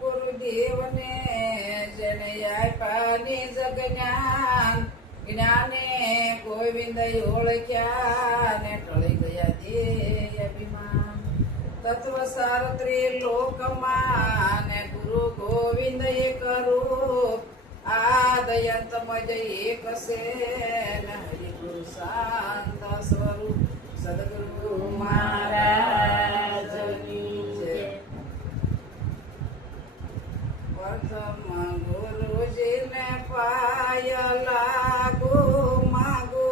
ગુરુદેવને જેને આપ્યાની જગજ્ઞાન જ્ઞાને ગોવિંદ ઓળખ્યા ને ટળી ગયા દેહ અભિમાન તત્વ સાર ત્રિલોકમાં ને ગુરુ ગોવિંદ કરું આદયંત મજ એક છે ને હરિ ગુરુ શાંત સ્વરૂપ સદગુરુ મહારાજની પ્રથમ ગુરુજીને પાય લાગુ માગુ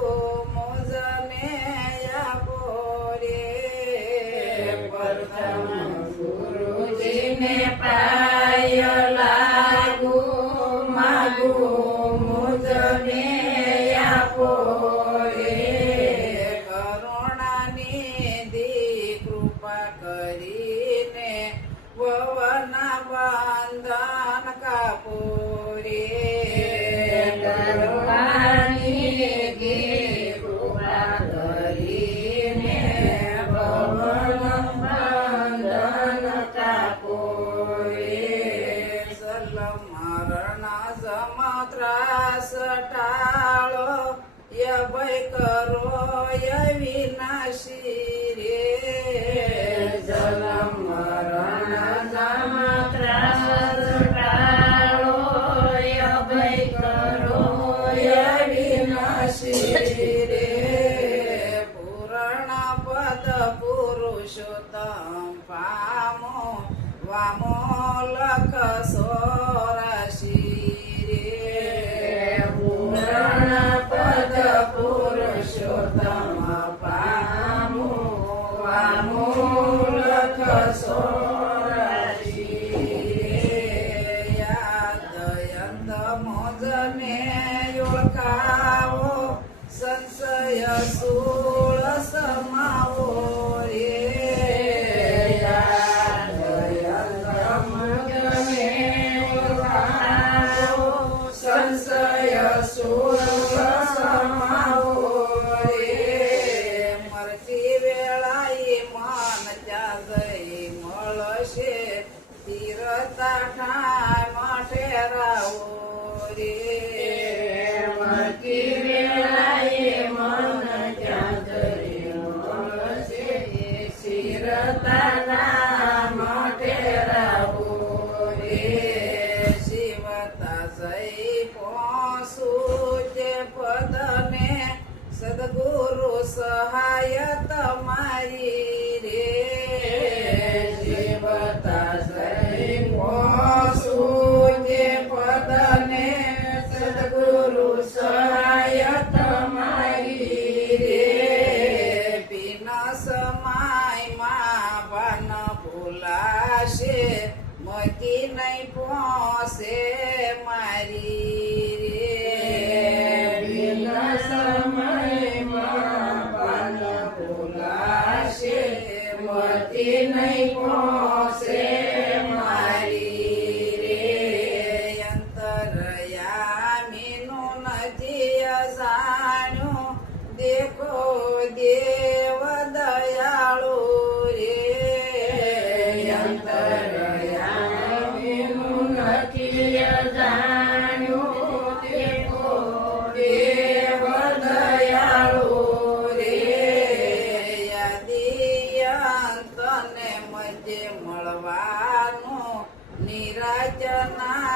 મોજને આપો રે પ્રથમ ગુરુજીને પાય લાગુ માગુ મોજને આપો રે કરુણાની દી કૃપા કરીને ભવના બંધન કાપોરે કરુણાની દી કૃપા કરીને ભવના બંધન કાપોરે સલમરણ સમત્રાસ ટાળો યભય કરો વિનાશી રે જલમ મરણ સમત્રાસ ટાળો યભય કરો વિનાશી રે પૂર્ણ પદ પુરુષોત્તમ પામો વામો લખ સોરાશી રે પૂર્ણ પદ પુરુષોત્તમ પામો વામો લખ સોરાશી રે યાદયંત મોજને ઓળખાવો સંશય સૂળ સમાવો રે સંશય સૂળ સમાવો રે મરતી વેળાએ મન ત્યાં જઈ મળશે તીરતા ઠામ ઠેરાવો રે મરતી વેળાએ મન ત્યાં જઈ મળશે તીરતા ઠામ ઠેરાવો રે શિવતા જઈ પહોંચું તે પદને સદગુરુ સહાય તમારી રે શિવતા જઈ પહોંચું તે પદને સદગુરુ સહાય તમારી રે બિના સમયમાં ભાન ભૂલાશે મતી નહીં પહોંચે મારી રે બિના સમયમાં ભાન ભૂલાશે મતી નહીં પહોંચે મારી રે અંતરયામીનું નથી અજાણ્યું દેખો દેવ દયાળુ રે અંતરયામીનું નથી અજાણ્યું દેખો દેવ દયાળુ રે યાદિયંતને મધ્ય મળવાનું નિરાજના